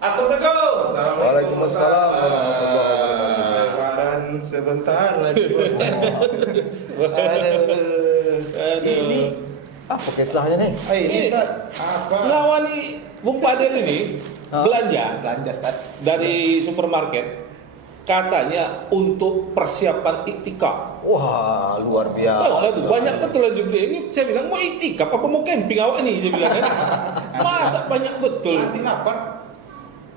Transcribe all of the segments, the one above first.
Assalamualaikum. Waalaikumsalam warahmatullahi wabarakatuh. Lebaran sebentar lagi bos. Aduh. Apa kisahnya nih? Ini Ustaz, apa? Ngawali Bung Padel ini belanja Ustaz. dari supermarket, katanya untuk persiapan iktikaf. Wah, luar Oh, biasa. aduh, banyak betul yang dibeli. Ini saya bilang mau iktikaf apa mau camping awak nih, saya bilang kan. Masa banyak betul. Nanti rapat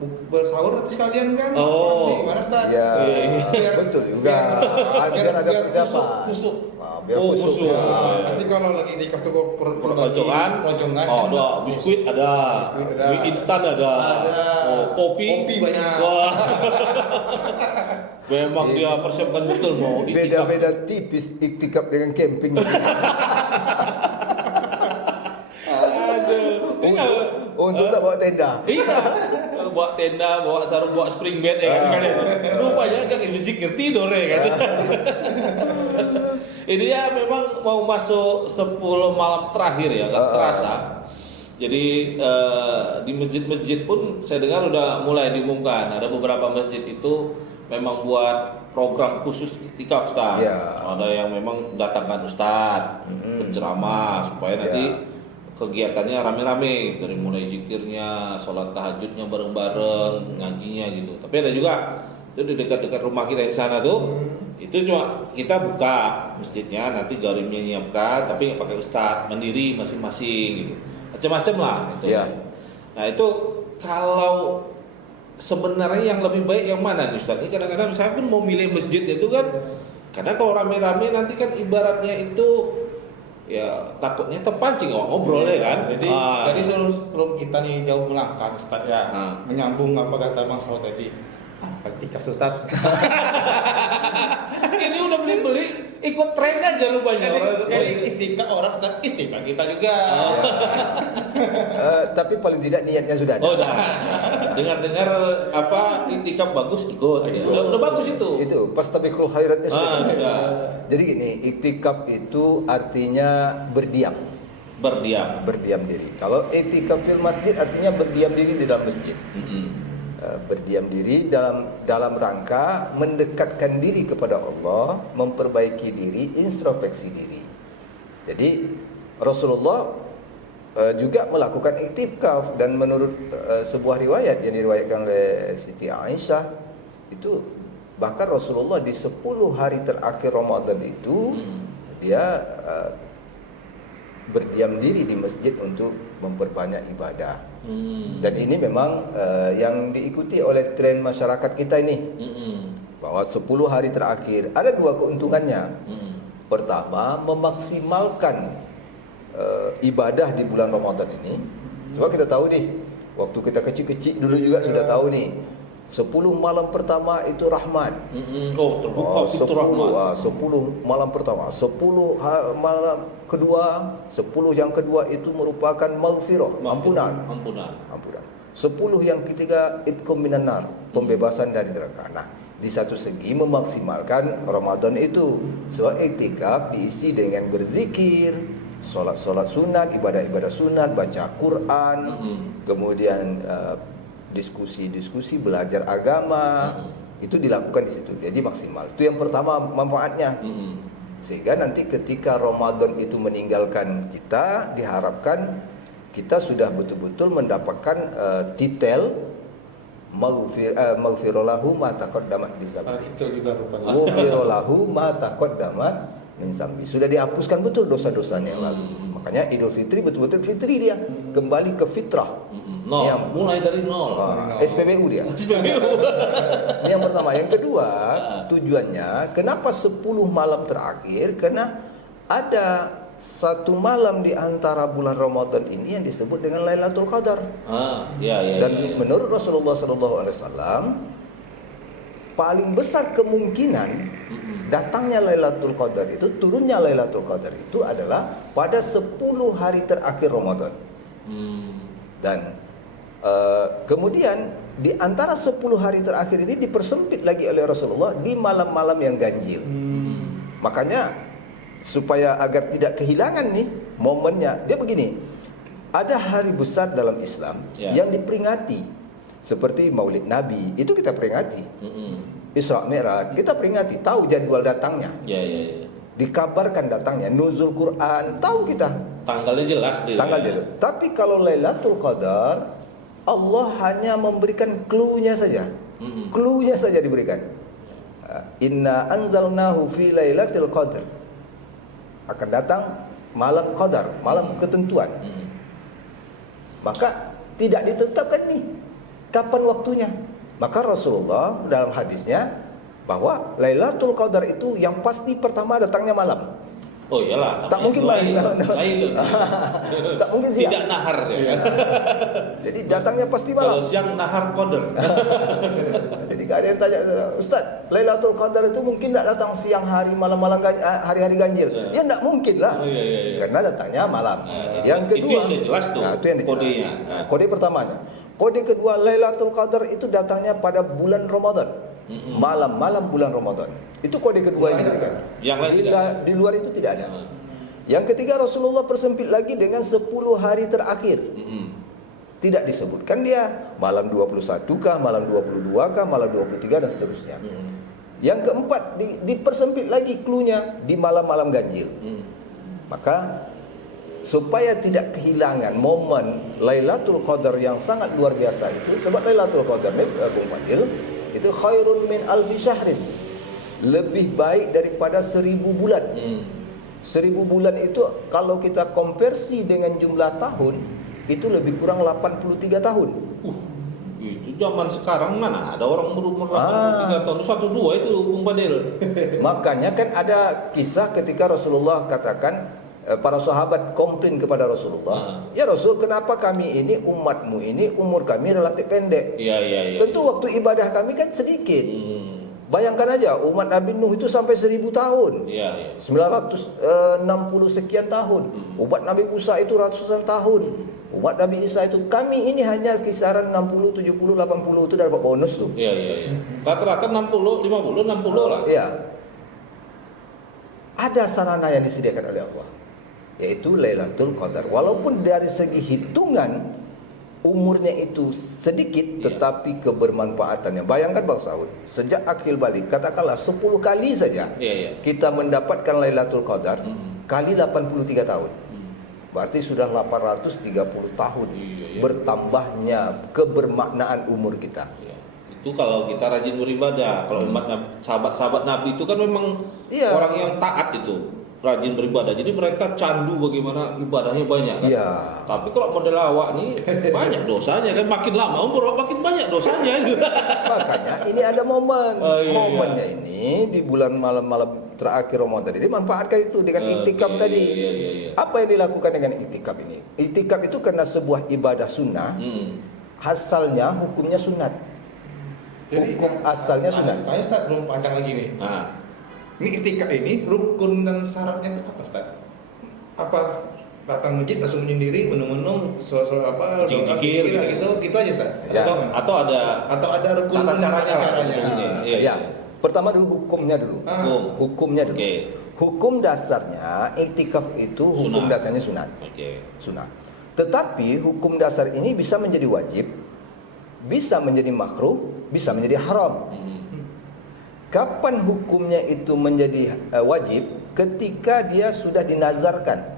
bersahur nanti sekalian kan? Oh. Gimana Ustaz? Ya, Biar- betul juga. Biar ada biar persiapan. kusuk. Biar Oh, kusuk. kusuk. Ya. Nanti kalau lagi tikaf tuh Keroncongan, keroncongan. oh, ada biskuit ada, Biskuit ada. mie instan ada, Ada. oh, kopi banyak. Wah. Memang dia persiapkan betul mau iktikaf. Beda-beda tipis iktikaf dengan camping. Aduh. Untuk tak bawa tenda. Iya, bawa tenda, bawa sarung, bawa spring bed ya kan sekalian. Rupanya kan berzikir tidur ya kan. Ini ya memang mau masuk 10 malam terakhir ya, nggak terasa. Jadi di masjid-masjid pun saya dengar udah mulai diumumkan. Ada beberapa masjid itu memang buat program khusus iktikaf, Ustaz. Ya. Ada yang memang datangkan ustaz, penceramah supaya nanti kegiatannya rame-rame, dari mulai zikirnya, sholat tahajudnya bareng-bareng, ngajinya gitu. Tapi ada juga itu di dekat-dekat rumah kita di sana tuh, itu cuma kita buka masjidnya, nanti garimnya nyiapkan, tapi nggak pakai ustaz, mandiri masing-masing gitu, macam-macam lah itu. Ya. Nah itu kalau sebenarnya yang lebih baik yang mana nih Ustaz? Ini kadang-kadang saya pun mau milih masjid itu kan, karena kalau rame-rame nanti kan ibaratnya itu ya takutnya terpancing ngobrol ya kan. Jadi sebelum kita nih jauh melangkah Ustaz ya, menyambung apa kata Bang Saud tadi. Iktikaf Ustaz. Ini udah beli ikut tren aja rupanya. Jadi istiqah orang Ustaz, istiqah kita juga. Tapi paling tidak niatnya sudah ada. Oh udah. Dengar-dengar apa iktikaf bagus ikut. Udah bagus itu. Itu fastabiqul khairatnya sudah. Sudah. Jadi gini, iktikaf itu artinya berdiam. Berdiam. Diri. Kalau iktikaf fil masjid artinya berdiam diri di dalam masjid. Berdiam diri dalam rangka mendekatkan diri kepada Allah, memperbaiki diri, introspeksi diri. Jadi Rasulullah juga melakukan iktikaf, dan menurut sebuah riwayat yang diriwayatkan oleh Siti Aisyah, itu bahkan Rasulullah di 10 hari terakhir Ramadan itu dia berdiam diri di masjid untuk memperbanyak ibadah. Dan ini memang yang diikuti oleh tren masyarakat kita ini, bahwa 10 hari terakhir ada 2 keuntungannya. Pertama, memaksimalkan ibadah di bulan Ramadan ini. Sebab kita tahu nih, waktu kita kecil-kecil dulu juga sudah tahu nih, 10 malam pertama itu rahmat. Oh, terbuka pintu 10, rahmat. 10 malam pertama, 10 malam kedua, 10 yang kedua itu merupakan maghfirah, ampunan. 10 yang ketiga itqum minan nar, pembebasan dari neraka. Nah, di satu segi memaksimalkan Ramadan itu. Sebab iktikaf diisi dengan berzikir, solat-solat sunat, ibadah-ibadah sunat, baca Quran, kemudian diskusi-diskusi, belajar agama, itu dilakukan di situ. Jadi maksimal. Itu yang pertama manfaatnya. Sehingga nanti ketika Ramadan itu meninggalkan kita, diharapkan kita sudah betul-betul mendapatkan titel maghfirallahu ma taqaddamat min dzambi. Itu juga rupanya. Maghfirallahu ma taqaddamat min dzambi. Sudah dihapuskan betul dosa-dosanya yang lalu. Makanya Idul Fitri betul-betul fitri dia, kembali ke fitrah. Nol, Yang- mulai dari nol. SPBU dia. Ini yang pertama. Yang kedua, tujuannya kenapa 10 malam terakhir? Karena ada satu malam di antara bulan Ramadan ini yang disebut dengan Lailatul Qadar. Dan menurut Rasulullah SAW, paling besar kemungkinan datangnya Lailatul Qadar itu, turunnya Lailatul Qadar itu adalah pada 10 hari terakhir Ramadan. Dan kemudian di antara 10 hari terakhir ini dipersempit lagi oleh Rasulullah di malam-malam yang ganjil. Makanya supaya agar tidak kehilangan nih momennya, dia begini, ada hari besar dalam Islam yang diperingati Seperti Maulid Nabi, itu kita peringati. Mm-mm. Isra Mi'raj, kita peringati, tahu jadwal datangnya. Ya, ya, ya. Dikabarkan datangnya. Nuzul Quran, tahu kita. Tanggalnya jelas dia. Tanggal itu. Tapi kalau Lailatul Qadar, Allah hanya memberikan clue-nya saja. Mm-mm. Clue-nya saja diberikan. Inna anzalnahu fi Lailatul Qadar. Akan datang malam qadar, malam ketentuan. Mm. Maka tidak ditetapkan nih kapan waktunya. Maka Rasulullah dalam hadisnya bahwa Lailatul Qadar itu yang pasti pertama datangnya malam. Oh iyalah. Tak mungkin lain. Lain. Tak mungkin siang. Tidak nahar ya. Jadi datangnya pasti Kalau malam. siang nahar qadar. Jadi ada yang tanya, Ustaz, Lailatul Qadar itu mungkin tidak datang siang hari, malam-malam hari-hari ganjil. Ya tidak mungkin lah. Oh, iya. Karena datangnya malam. Yang Itu kedua, yang dia jelas tuh, itu yang dia jelas. kodenya. Kode pertamanya. Kode kedua, Lailatul Qadar itu datangnya pada bulan Ramadan. Malam-malam bulan Ramadan. Itu kode kedua yang diberikan. Yang lain tidak. Di luar itu tidak ada. Yang ketiga, Rasulullah persempit lagi dengan 10 hari terakhir. Mm-mm. Tidak disebutkan dia malam 21 kah, malam 22 kah, malam 23 dan seterusnya. Yang keempat, dipersempit lagi cluenya di malam-malam ganjil. Maka supaya tidak kehilangan momen Lailatul Qadar yang sangat luar biasa itu, sebab Lailatul Qadar ni Bung Fadil itu khairun min alfi syahrin, lebih baik daripada 1000 bulan. 1000 bulan itu kalau kita konversi dengan jumlah tahun, itu lebih kurang 83 tahun. Itu zaman sekarang mana ada orang berumur 83 tahun, 12 itu Bung Fadil. Makanya kan ada kisah ketika Rasulullah katakan, para sahabat komplain kepada Rasulullah, ya Rasul, kenapa kami ini, umatmu ini, umur kami relatif pendek. Iya. Tentu waktu ibadah kami kan sedikit. Bayangkan aja umat Nabi Nuh itu sampai 1000 tahun. Iya. 960 sekian tahun. Umat Nabi Musa itu ratusan tahun. Umat Nabi Isa itu, kami ini hanya kisaran 60, 70, 80 itu dapat bonus tuh. Iya. Rata-rata 60, 50, 60 lah. Iya. Ada sarana yang disediakan oleh Allah, yaitu Lailatul Qadar. Walaupun dari segi hitungan umurnya itu sedikit, tetapi kebermanfaatannya. Bayangkan Bang Saud, sejak akil balik, katakanlah 10 kali saja kita mendapatkan Lailatul Qadar, kali 83 tahun. Berarti sudah 830 tahun bertambahnya kebermaknaan umur kita. Itu kalau kita rajin beribadah. Kalau umat sahabat-sahabat Nabi itu kan memang orang yang taat itu, rajin beribadah. Jadi mereka candu bagaimana ibadahnya banyak kan. Iya. Tapi kalau model awak nih banyak dosanya kan, makin lama umur makin banyak dosanya. Makanya ini ada momen. Momennya ini di bulan malam-malam terakhir Ramadan ini, manfaatkan itu dengan iktikaf tadi. Iya. Apa yang dilakukan dengan iktikaf ini? Iktikaf itu karena sebuah ibadah sunnah. Asalnya hukumnya sunat. Hukum asalnya sunat. Tanya Ustaz, belum panjang lagi nih. Ini iktikaf ini rukun dan syaratnya itu apa Ustaz? Apa datang masjid langsung menyendiri, menu-menu soal apa Zikir gitu aja Ustaz? Ya. Atau ada rukun tata caranya. Ya. Pertama dulu hukumnya dulu. Hukumnya dulu. Hukum dasarnya iktikaf itu hukum dasarnya sunat. Sunat. Tetapi hukum dasar ini bisa menjadi wajib, bisa menjadi makruh, bisa menjadi haram. Kapan hukumnya itu menjadi wajib? Ketika dia sudah dinazarkan.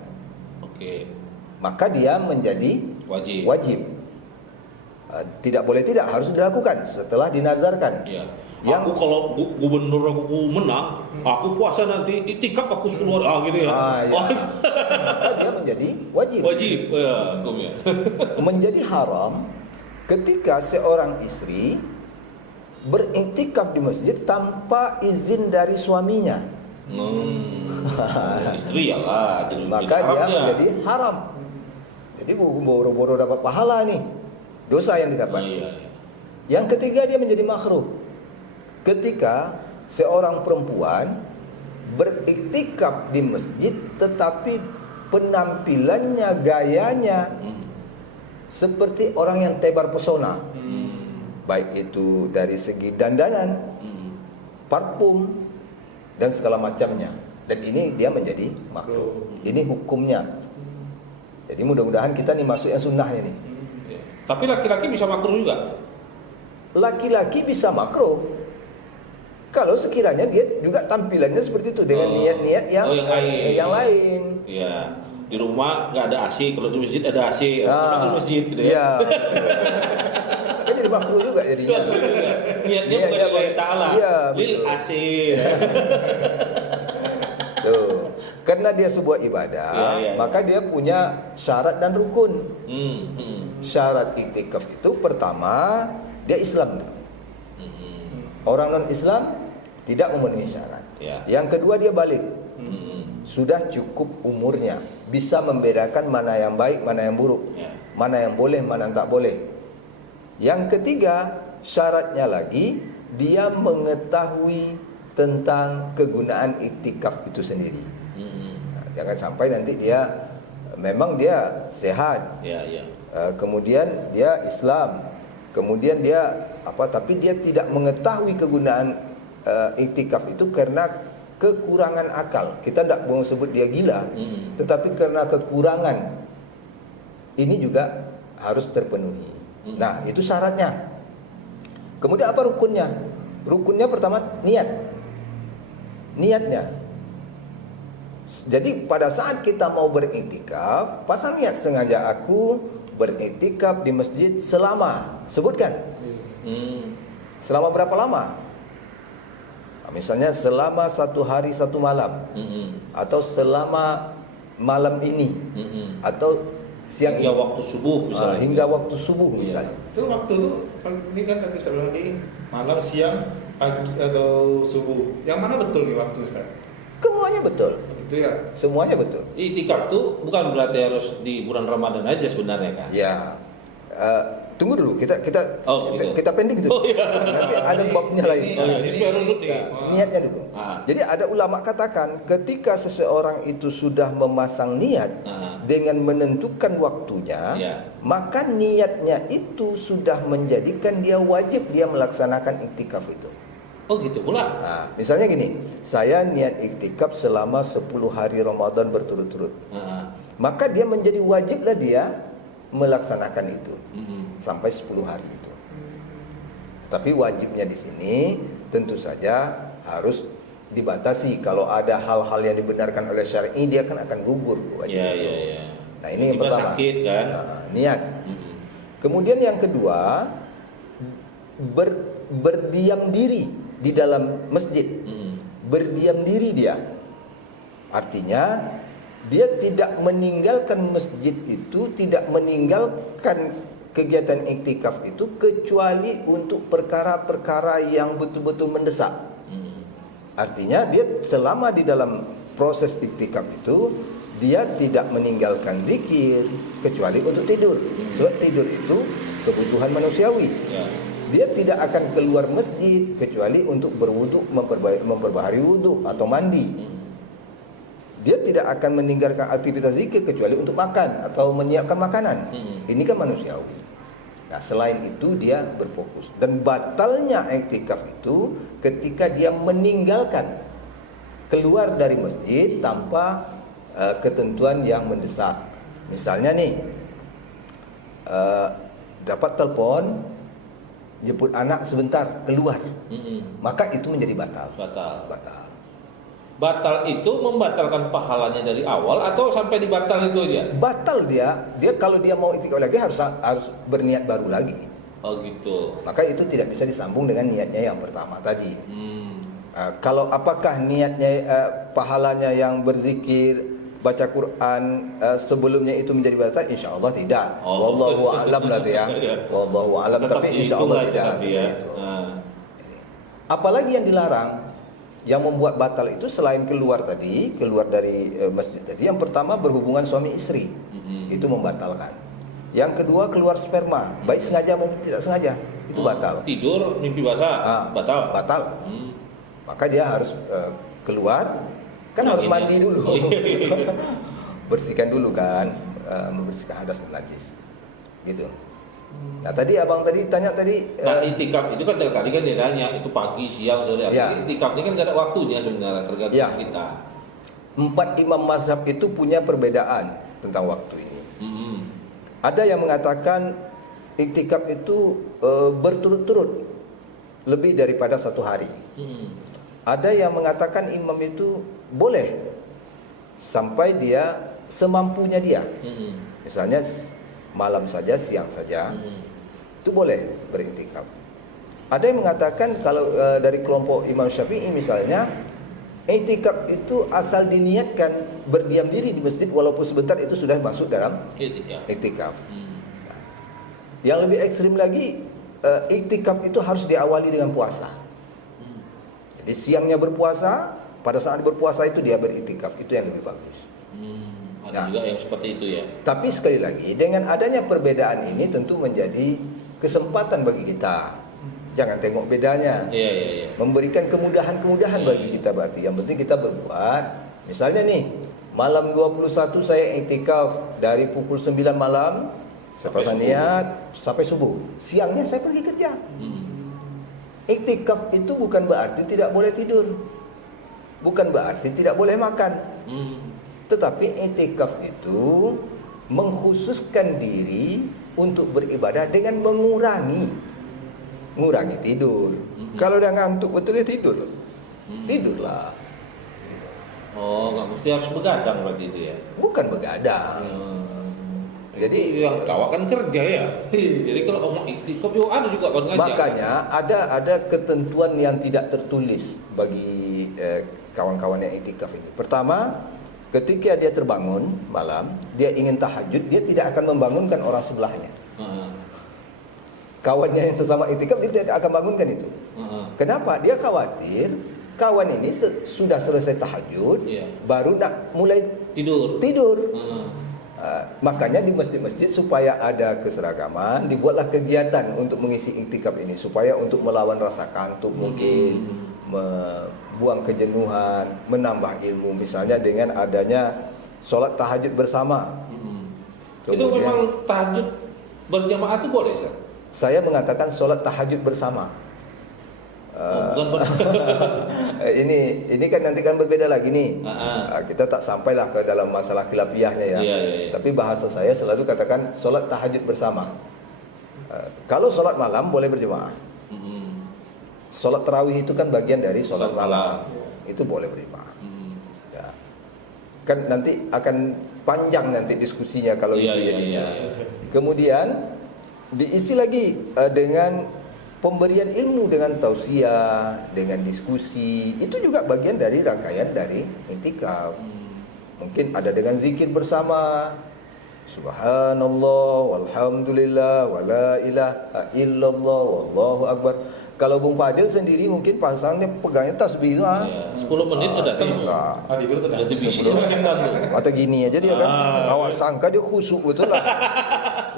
Maka dia menjadi wajib. Tidak boleh tidak, harus dilakukan setelah dinazarkan. Aku kalau gubernur aku menang, aku puasa nanti iktikaf aku 10 hari gitu ya. Maka dia menjadi wajib. Hukumnya. Menjadi haram ketika seorang istri beriktikaf di masjid tanpa izin dari suaminya. Istri ya lah, maka dia menjadi haram. Jadi boro-boro dapat pahala nih, dosa yang didapat. Yang ketiga, dia menjadi makruh ketika seorang perempuan beriktikaf di masjid tetapi penampilannya, gayanya seperti orang yang tebar pesona. Baik itu dari segi dandanan, parfum, dan segala macamnya. Dan ini dia menjadi makruh. Ini hukumnya. Jadi mudah-mudahan kita nih masuk yang sunnahnya nih. Tapi laki-laki bisa makruh juga? laki-laki bisa makruh kalau sekiranya dia juga tampilannya seperti itu dengan niat-niat yang yang lain. Iya. Di rumah nggak ada AC, kalau di masjid ada AC. Di masjid gitu ya. Iya. Kan jadi makruh juga jadinya. Niatnya bukan lillahi ta'ala. Iya, Lil betul. AC. Tuh. Karena dia sebuah ibadah, Iya. maka dia punya syarat dan rukun. Syarat iktikaf itu pertama dia Islam. Orang non Islam tidak memenuhi syarat. Ya. Yang kedua dia balik. Sudah cukup umurnya, bisa membedakan mana yang baik, mana yang buruk, Ya. mana yang boleh, mana yang tak boleh. Yang ketiga, syaratnya lagi dia mengetahui tentang kegunaan iktikaf itu sendiri. Nah, jangan sampai nanti dia memang dia sehat, Ya, ya. kemudian dia Islam, kemudian dia tapi dia tidak mengetahui kegunaan iktikaf itu karena kekurangan akal. Kita tidak mau sebut dia gila, tetapi karena kekurangan ini juga harus terpenuhi. Nah, itu syaratnya. Kemudian apa rukunnya? Rukunnya pertama niatnya. Jadi pada saat kita mau beriktikaf, pasang niat, sengaja aku beriktikaf di masjid selama, sebutkan. Selama berapa lama? Misalnya selama 1 hari 1 malam, atau selama malam ini, atau siang Hingga ini, waktu subuh misalnya. hingga waktu subuh misalnya. Itu waktu itu ini kan tadi saya bilang di malam, siang, pagi atau subuh. Yang mana betul nih waktu Ustaz? Semuanya betul. Itu ya. Semuanya betul. Iktikaf tuh bukan berarti harus di bulan Ramadan aja sebenarnya kan? Ya. Tunggu dulu, kita gitu. pending dulu. Oh, iya. Nanti ada babnya lain. Oh, iya. Ini supaya runut nih. Niatnya dulu. Ah. Jadi ada ulama katakan ketika seseorang itu sudah memasang niat dengan menentukan waktunya, Ya. maka niatnya itu sudah menjadikan dia wajib dia melaksanakan iktikaf itu. Oh gitu pula. Nah, misalnya gini, saya niat iktikaf selama 10 hari Ramadan berturut-turut. Maka dia menjadi wajiblah dia melaksanakan itu sampai 10 hari itu. Tetapi wajibnya di sini tentu saja harus dibatasi. Kalau ada hal-hal yang dibenarkan oleh syar'i, dia kan akan gugur wajib Iya, itu. iya, iya. Nah, ini yang Tiba pertama. sakit kan? Niat. Kemudian yang kedua, berdiam diri di dalam masjid. Berdiam diri dia. Artinya dia tidak meninggalkan masjid itu, tidak meninggalkan kegiatan iktikaf itu kecuali untuk perkara-perkara yang betul-betul mendesak. Artinya dia selama di dalam proses iktikaf itu dia tidak meninggalkan zikir kecuali untuk tidur. Sebab tidur itu kebutuhan manusiawi. Ya. Dia tidak akan keluar masjid kecuali untuk berwudu, memperbaharui wudu atau mandi. Dia tidak akan meninggalkan aktivitas zikir kecuali untuk makan atau menyiapkan makanan. Ini kan manusiawi. Nah, selain itu dia berfokus. Dan batalnya iktikaf itu ketika dia meninggalkan, keluar dari masjid tanpa ketentuan yang mendesak. Misalnya nih, dapat telepon jemput anak sebentar keluar, maka itu menjadi batal. Batal itu membatalkan pahalanya dari awal atau sampai dibatal itu aja? Batal dia kalau dia mau iktikaf lagi harus berniat baru lagi. Oh gitu. Maka itu tidak bisa disambung dengan niatnya yang pertama tadi. Kalau apakah niatnya pahalanya yang berzikir, baca Quran sebelumnya itu menjadi batal? Insya Allah tidak. Wallahu a'lam berarti ya. Wallahu a'lam, tapi insya Allah tidak. Ya. Apalagi yang dilarang, yang membuat batal itu selain keluar dari masjid tadi, yang pertama berhubungan suami istri, itu membatalkan. Yang kedua keluar sperma, baik sengaja maupun tidak sengaja, itu batal. Tidur mimpi basah, batal. Maka dia harus keluar, kan harus mandi dulu, bersihkan dulu kan, membersihkan hadas dan najis, gitu. Nah tadi abang tanya Nah iktikaf itu kan tadi kan dia nanya itu pagi, siang, sore. Ya. Iktikaf ini kan gak ada waktunya sebenarnya, tergantung kita. 4 imam mazhab itu punya perbedaan tentang waktu ini. Ada yang mengatakan iktikaf itu berturut-turut lebih daripada 1 hari. Ada yang mengatakan imam itu boleh sampai dia semampunya dia. Misalnya malam saja, siang saja, itu boleh beriktikaf. Ada yang mengatakan kalau dari kelompok Imam Syafi'i misalnya, iktikaf itu asal diniatkan berdiam diri di masjid walaupun sebentar itu sudah masuk dalam iktikaf. Yang lebih ekstrim lagi, iktikaf itu harus diawali dengan puasa. Jadi siangnya berpuasa, pada saat berpuasa itu dia beriktikaf, itu yang lebih bagus. Ada juga yang seperti itu ya. Tapi sekali lagi, dengan adanya perbedaan ini tentu menjadi kesempatan bagi kita. Jangan tengok bedanya. Iya. Memberikan kemudahan-kemudahan bagi kita berarti. Yang penting kita berbuat. Misalnya nih, malam 21 saya iktikaf dari pukul 9 malam saya pasang niat sampai subuh. Siangnya saya pergi kerja. Iktikaf itu bukan berarti tidak boleh tidur. Bukan berarti tidak boleh makan. Tetapi iktikaf itu mengkhususkan diri untuk beribadah dengan mengurangi tidur. Kalau udah ngantuk betul ya tidur. Tidurlah. Oh, nggak mesti harus begadang berarti itu ya. Bukan begadang. Jadi yang kawak kan kerja ya. Jadi kalau ngomong iktikaf yo ada juga kan ngajar. Makanya ada ketentuan yang tidak tertulis bagi kawan-kawan yang iktikaf ini. Pertama, ketika dia terbangun malam, dia ingin tahajud, dia tidak akan membangunkan orang sebelahnya. Kawannya yang sesama iktikaf dia tidak akan bangunkan itu. Kenapa? Dia khawatir kawan ini sudah selesai tahajud, baru nak mulai tidur. Makanya di masjid-masjid supaya ada keseragaman, dibuatlah kegiatan untuk mengisi iktikaf ini supaya untuk melawan rasa kantuk mungkin, membuang kejenuhan, menambah ilmu, misalnya dengan adanya sholat tahajud bersama. Itu memang tahajud berjamaah itu boleh, Ustaz? Saya mengatakan sholat tahajud bersama. Bukan Ini kan nanti kan berbeda lagi nih. Kita tak sampailah ke dalam masalah khilafiyahnya ya. Tapi bahasa saya selalu katakan sholat tahajud bersama. Kalau sholat malam boleh berjemaah. Sholat tarawih itu kan bagian dari sholat malam. Itu boleh berjemaah. Ya. Kan nanti akan panjang nanti diskusinya kalau itu jadinya. Kemudian diisi lagi dengan pemberian ilmu dengan tausiah, dengan diskusi. Itu juga bagian dari rangkaian dari iktikaf. Mungkin ada dengan zikir bersama. Subhanallah, walhamdulillah, wala ilaha illallah, wallahu akbar. Kalau Bung Fadil sendiri mungkin pasangnya pegangnya tasbih itu 10 menit udah enggak. Tidur tuh Jadi bisiknya Mata gini aja dia kan. Awak sangka dia khusyuk betul lah.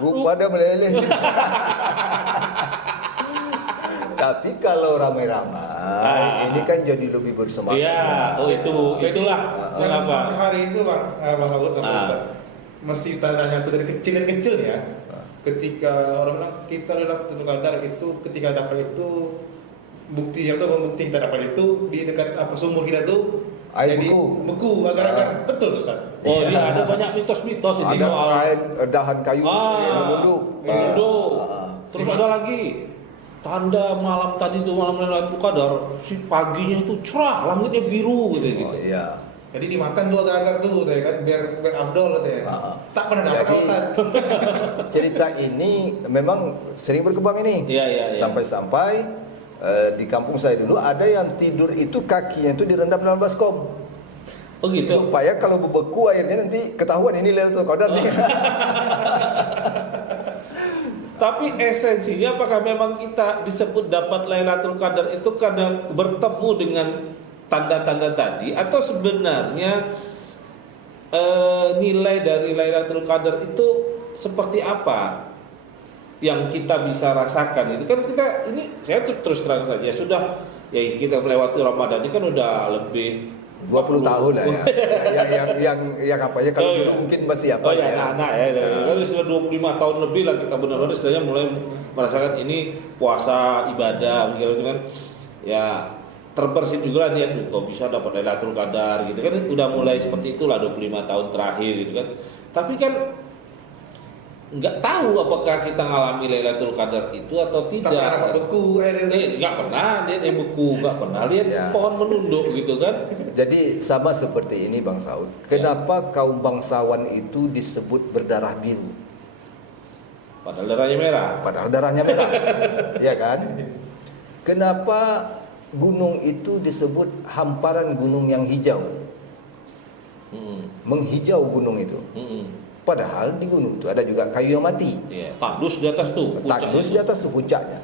Rupa dia meleleh. Tapi kalau ramai-ramai ini kan jadi lebih bersemangat. Iya, itulah kenapa. Sampai hari itu Bang Hawud mesti tanya itu dari kecil ya. Ketika orang bilang kita adalah Lailatul Qadar itu ketika dapat itu bukti atau membukti kita dapat itu di dekat sumur kita tuh air jadi beku agar-agar betul Ustaz. Oh iya, ada banyak mitos-mitos ini ada soal kain dahan kayu menunduk. Terus ada lagi tanda malam tadi itu malam Lailatul Qadar, si paginya itu cerah, langitnya biru gitu. Iya. Jadi dimakan tuh agar-agar tuh kan biar afdol gitu ya. Tak pernah dapat Ustaz. Cerita ini memang sering berkembang ini. Iya. Sampai-sampai di kampung saya dulu ada yang tidur itu kakinya itu direndam dalam baskom. Oh gitu. Supaya kalau bebeku airnya nanti ketahuan ini Lailatul Qadar nih. Tapi esensinya apakah memang kita disebut dapat Lailatul Qadar itu karena bertemu dengan tanda-tanda tadi, atau sebenarnya nilai dari Lailatul Qadar itu seperti apa yang kita bisa rasakan? Itu kan kita ini saya terus terang saja sudah ya kita melewati Ramadan ini kan udah lebih 20 tahun lah ya. yang apa ya kalau dulu mungkin masih apa ya. Anak ya. Kan sudah 25 tahun lebih lah kita benar-benar istilahnya mulai merasakan ini puasa ibadah begitu kan. Ya terbersit juga lah niat kok bisa dapat Lailatul Qadar gitu kan, udah mulai seperti itulah 25 tahun terakhir gitu kan. Tapi kan nggak tahu apakah kita ngalami Lailatul Qadar itu atau tidak. Tak pernah beku air itu. Nggak pernah lihat beku, nggak pernah lihat Ya. pohon menunduk gitu kan. Jadi sama seperti ini Bang Saud. Kenapa kaum bangsawan itu disebut berdarah biru? Padahal darahnya merah. Padahal darahnya merah. Ya kan? Kenapa gunung itu disebut hamparan gunung yang hijau? Menghijau gunung itu. Padahal di gunung itu ada juga kayu yang mati. Ya, tandus di atas tuh. puncaknya Tandus tuh. di atas tuh puncaknya.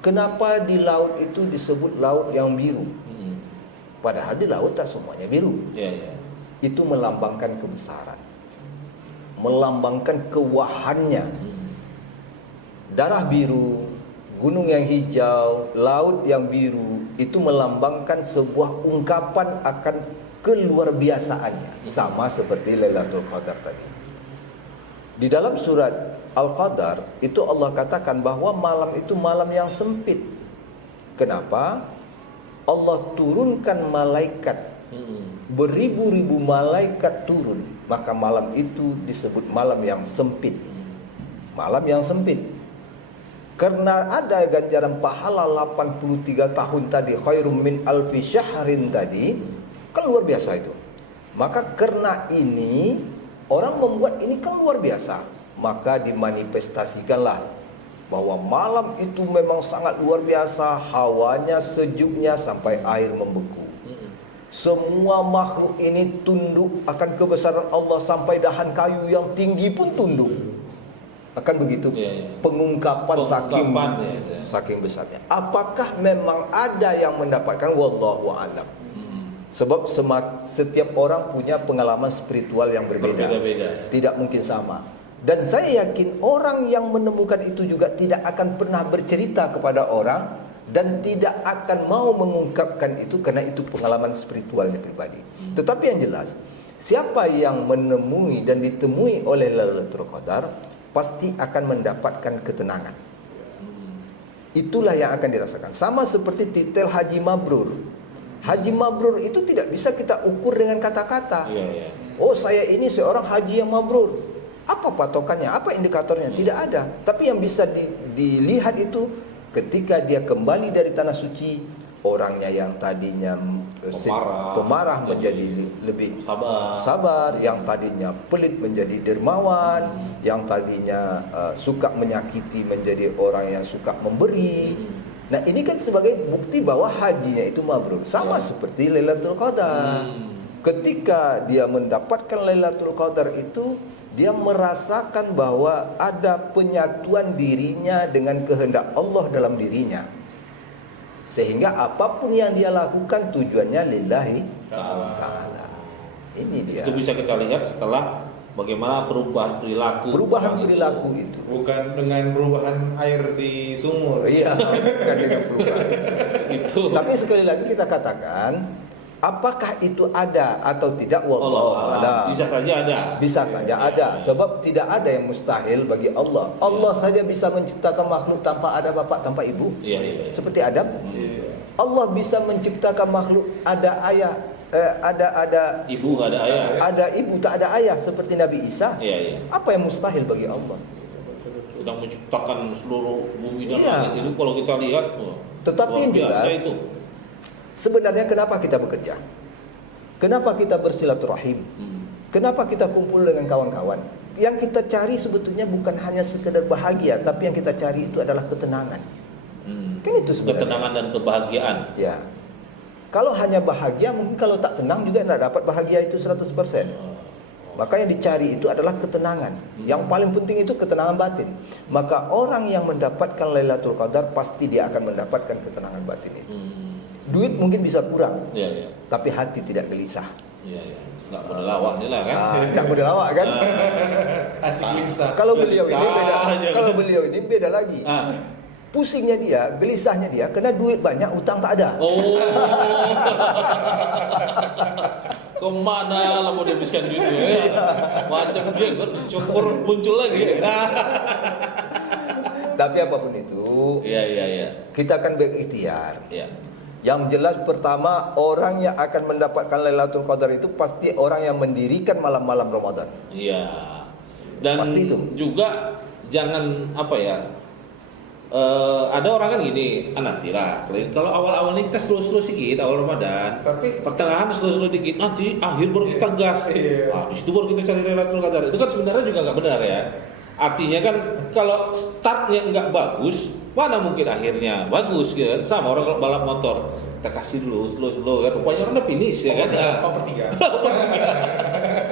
Kenapa di laut itu disebut laut yang biru? Padahal di laut tak semuanya biru. Ya, ya. Itu melambangkan kebesaran, melambangkan kewahannya. Darah biru, gunung yang hijau, laut yang biru, itu melambangkan sebuah ungkapan akan keluar biasaannya. Sama seperti Lailatul Qadar tadi. Di dalam surat Al-Qadar itu Allah katakan bahwa malam itu malam yang sempit. Kenapa? Allah turunkan malaikat, beribu-ribu malaikat turun, maka malam itu disebut malam yang sempit. Malam yang sempit. Karena ada ganjaran pahala 83 tahun tadi, khairum min alfi syahrin tadi, kan luar biasa itu. Maka karena ini orang membuat ini kan luar biasa, maka dimanifestasikanlah bahwa malam itu memang sangat luar biasa, hawanya sejuknya sampai air membeku. Semua makhluk ini tunduk akan kebesaran Allah, sampai dahan kayu yang tinggi pun tunduk. Akan begitu pengungkapan saking besarnya. Apakah memang ada yang mendapatkan? Wallahu a'lam. Sebab setiap orang punya pengalaman spiritual yang berbeda. Tidak mungkin sama. Dan saya yakin orang yang menemukan itu juga tidak akan pernah bercerita kepada orang, dan tidak akan mau mengungkapkan itu karena itu pengalaman spiritualnya pribadi. Tetapi yang jelas, siapa yang menemui dan ditemui oleh Lailatul Qadar pasti akan mendapatkan ketenangan. Itulah yang akan dirasakan. Sama seperti titel Haji Mabrur. Haji Mabrur itu tidak bisa kita ukur dengan kata-kata. Oh, saya ini seorang haji yang mabrur. Apa patokannya? Apa indikatornya? Tidak ada. Tapi yang bisa dilihat itu ketika dia kembali dari tanah suci, orangnya yang tadinya pemarah menjadi lebih sabar, yang tadinya pelit menjadi dermawan, yang tadinya suka menyakiti menjadi orang yang suka memberi. Nah, ini kan sebagai bukti bahwa hajinya itu mabrur. Sama seperti Lailatul Qadar. Ketika dia mendapatkan Lailatul Qadar itu, dia merasakan bahwa ada penyatuan dirinya dengan kehendak Allah dalam dirinya. Sehingga apapun yang dia lakukan tujuannya lillahi ta'ala. Ini dia. Itu bisa kita lihat setelah bagaimana perubahan perilaku. Perubahan perilaku itu. Bukan dengan perubahan air di sumur. Iya, bukan dengan perubahan. Itu. Tapi sekali lagi kita katakan, apakah itu ada atau tidak? Wallahu a'lam. Bisa saja ada. Bisa saja ada, sebab tidak ada yang mustahil bagi Allah. Allah saja bisa menciptakan makhluk tanpa ada bapak, tanpa ibu. Seperti Adam. Allah bisa menciptakan makhluk ada ayah, ada ibu nggak ada ayah. Ada ibu tak ada ayah, seperti Nabi Isa. Apa yang mustahil bagi Allah? Sedang menciptakan seluruh bumi dan Iya. langit itu kalau kita lihat. Tetapi yang jelas itu. Sebenarnya kenapa kita bekerja? Kenapa kita bersilaturahim? Kenapa kita kumpul dengan kawan-kawan? Yang kita cari sebetulnya bukan hanya sekedar bahagia, tapi yang kita cari itu adalah ketenangan. Kan itu sebenarnya. Ketenangan dan kebahagiaan. Ya. Kalau hanya bahagia, mungkin kalau tak tenang juga tidak dapat bahagia itu 100%. Maka yang dicari itu adalah ketenangan. Yang paling penting itu ketenangan batin. Maka orang yang mendapatkan Lailatul Qadar pasti dia akan mendapatkan ketenangan batin itu. Duit mungkin bisa kurang, tapi hati tidak gelisah. Nggak berlawak ni lah kan? Nggak berlawak kan? Asik gelisah. Kalau beliau ini beda. aja. Kalau beliau ini beda lagi. Pusingnya dia, gelisahnya dia, kena duit banyak, utang tak ada. Kemana lah mau dihabiskan duit itu? Macam dia cukur muncul lagi. Tapi apapun itu, kita akan berikhtiar. Yang jelas pertama, orang yang akan mendapatkan Lailatul Qadar itu pasti orang yang mendirikan malam-malam Ramadan. Dan pasti itu. juga jangan apa ya, ada orang kan gini, nantilah kalau awal-awal ini kita slow-slow sedikit awal Ramadan, Tapi pertengahan slow-slow dikit, nanti akhir baru kita gas. Iya. Di situ baru kita cari Lailatul Qadar. Itu kan sebenarnya juga nggak benar ya. Artinya kan kalau startnya nggak bagus, mana mungkin akhirnya bagus kan? Sama orang kalau balap motor, kita kasih dulu slow-slow kan, rupanya orang udah finish ya kan? over 3.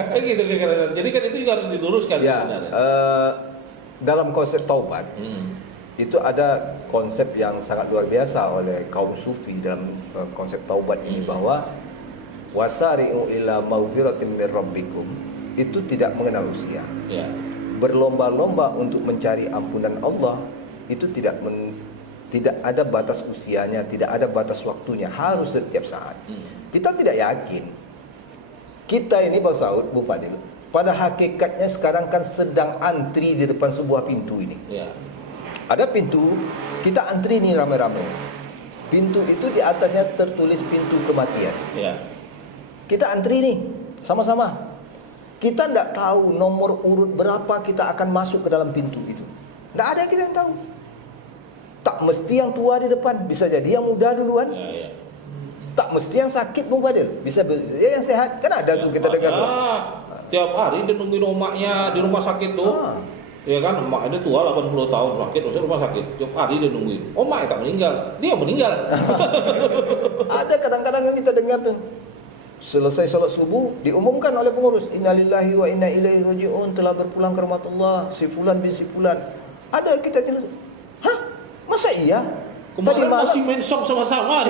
Kayak gitu kira-kira. Jadi kan itu juga harus diluruskan Ya, sebenarnya. dalam konsep taubat itu ada konsep yang sangat luar biasa oleh kaum sufi dalam konsep taubat ini, bahwa wasari'u ila maghfiratin min rabbikum itu tidak mengenal usia. Ya. Berlomba-lomba untuk mencari ampunan Allah itu tidak ada batas usianya, tidak ada batas waktunya, harus setiap saat. Kita tidak yakin. Kita ini Pak Saud, Bu Fadil, pada hakikatnya sekarang kan sedang antri di depan sebuah pintu ini. Ya. Ada pintu, kita antri nih rame-rame. Pintu itu di atasnya tertulis pintu kematian. Ya. Kita antri nih, sama-sama. Kita tidak tahu nomor urut berapa kita akan masuk ke dalam pintu itu. Tidak ada kita yang tahu. Tak mesti yang tua di depan, bisa jadi yang muda duluan. Ya. Tak mesti yang sakit, Bung Fadil. Bisa ya yang sehat. Kan ada tuh kita dengar tuh. Tiap hari dia nungguin omaknya di rumah sakit tuh. Ya kan, emak dia tua 80 tahun sakit, terus rumah sakit. Tiap hari dia nungguin. Omak tak meninggal, dia meninggal. Ada kadang-kadang yang kita dengar tuh. Selesai sholat subuh diumumkan oleh pengurus, innalillahi wa inna ilaihi raji'un, telah berpulang ke rahmatullah si fulan bin si fulan. Ada kita jelas. Hah? Masa iya? Kemarin malam masih main song sama-sama.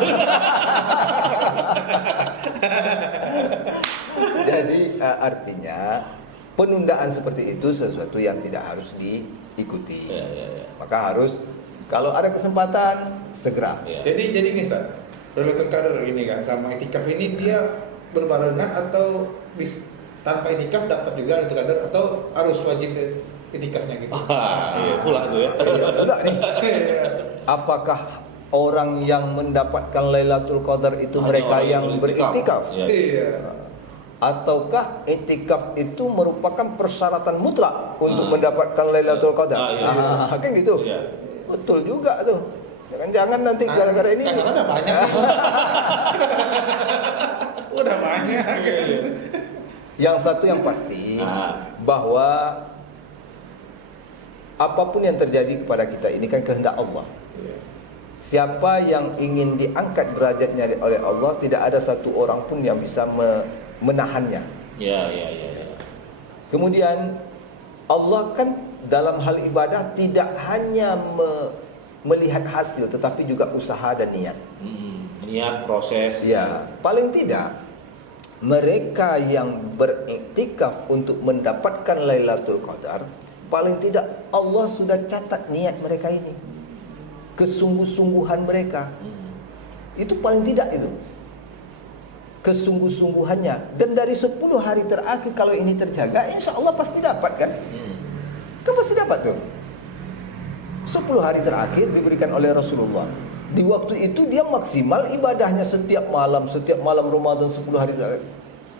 Jadi artinya penundaan seperti itu sesuatu yang tidak harus diikuti. Ya. Maka harus kalau ada kesempatan segera. Ya. Jadi ini Ustaz, Lailatul Qadar ini kan sama itikaf ini dia berbarengan atau tanpa itikaf dapat juga Lailatul Qadar, atau harus wajib itikafnya gitu? Iya pula tuh ya. Enggak nih. Apakah orang yang mendapatkan Lailatul Qadar itu Hanya mereka orang yang beritikaf. beriktikaf? Ya. Iya. Ataukah itikaf itu merupakan persyaratan mutlak untuk mendapatkan Lailatul Qadar? Iya. Kan gitu. Iya. Betul juga tuh. Jangan nanti gara-gara ini. Kan ada banyak. Udah banyak. Yang satu yang pasti Ah. bahwa apapun yang terjadi kepada kita ini kan kehendak Allah. Siapa yang ingin diangkat derajatnya oleh Allah, tidak ada satu orang pun yang bisa menahannya. Ya. Kemudian Allah kan dalam hal ibadah tidak hanya melihat hasil, tetapi juga usaha dan niat. Niat, proses. Ya, paling tidak mereka yang beriktikaf untuk mendapatkan Lailatul Qadar, paling tidak Allah sudah catat niat mereka ini, kesungguh-sungguhan mereka. Itu paling tidak itu kesungguh-sungguhannya. Dan dari 10 hari terakhir kalau ini terjaga, insya Allah pasti dapat kan? Kan pasti dapat tuh. 10 hari terakhir diberikan oleh Rasulullah. Di waktu itu dia maksimal ibadahnya setiap malam Ramadan 10 hari terakhir.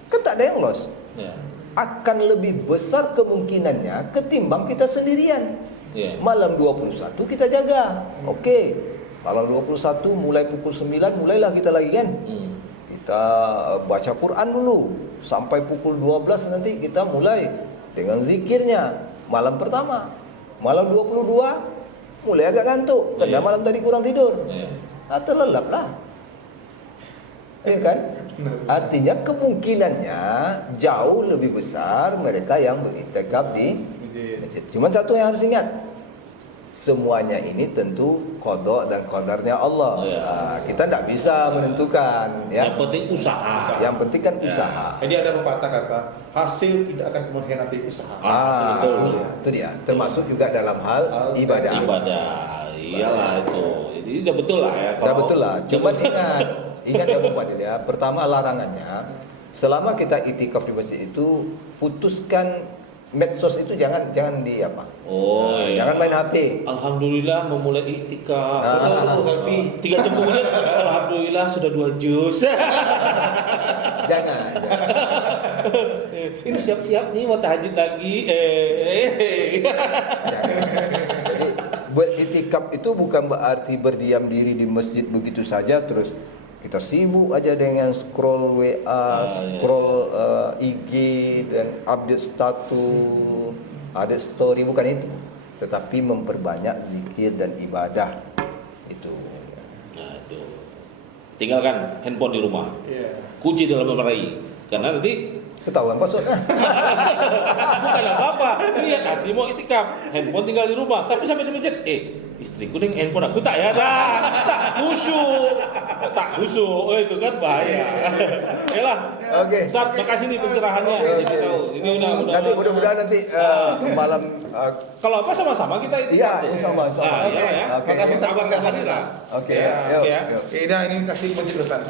Kan tak ada yang loss. Ya. Akan lebih besar kemungkinannya ketimbang kita sendirian. Ya. Malam 21 kita jaga. Oke. Malam 21 mulai pukul 9 mulailah kita lagi kan. Kita baca Quran dulu sampai pukul 12 nanti kita mulai dengan zikirnya. Malam pertama. Malam 22 mulai agak ngantuk karena malam tadi kurang tidur. Atau lelap lah. Ya kan? Artinya kemungkinannya jauh lebih besar mereka yang beriktikaf di masjid. Cuma satu yang harus ingat, semuanya ini tentu qada dan qadarnya Allah. Nah, kita tidak bisa menentukan ya. Yang penting usaha. Yang penting kan usaha. Jadi ada pepatah kata hasil tidak akan mengkhianati usaha. Betul. Itu dia. Termasuk juga dalam hal ibadah. Iyalah itu. Jadi udah betul lah ya. Sudah betul lah. Cuman ingat ya Bu Fadil ya. Pertama larangannya, selama kita itikaf di masjid itu, putuskan medsos itu jangan di apa. Jangan main HP. Alhamdulillah memulai iktikaf. Tapi 3 jam kemudian alhamdulillah sudah 2 juz. Jangan. Ini siap-siap nih mau tahajud lagi. Jadi beriktikaf itu bukan berarti berdiam diri di masjid begitu saja terus kita sibuk aja dengan scroll WA, scroll IG dan update status, ada story, bukan itu. Tetapi memperbanyak zikir dan ibadah itu. Nah itu. Tinggalkan handphone di rumah. Iya. Kunci dalam lemari. Karena nanti Ketahuan passwordnya. bukan apa-apa. Lihat nanti mau itikaf, handphone tinggal di rumah. Tapi sampai di masjid, istriku dengan handphone aku tak ya tak khusyuk. Oh itu kan bahaya. Yalah. Oke. Ustaz, makasih nih pencerahannya. Kasih tahu. Ini udah. Nanti mudah-mudahan nanti malam Kalau apa sama-sama kita itikaf. iya, sama. Iya ya. Oke. Makasih kabar-kabarnya lah. Oke. Ya, Yuk, ya. yuk. Oke, dah ini kasih kunci Ustaz.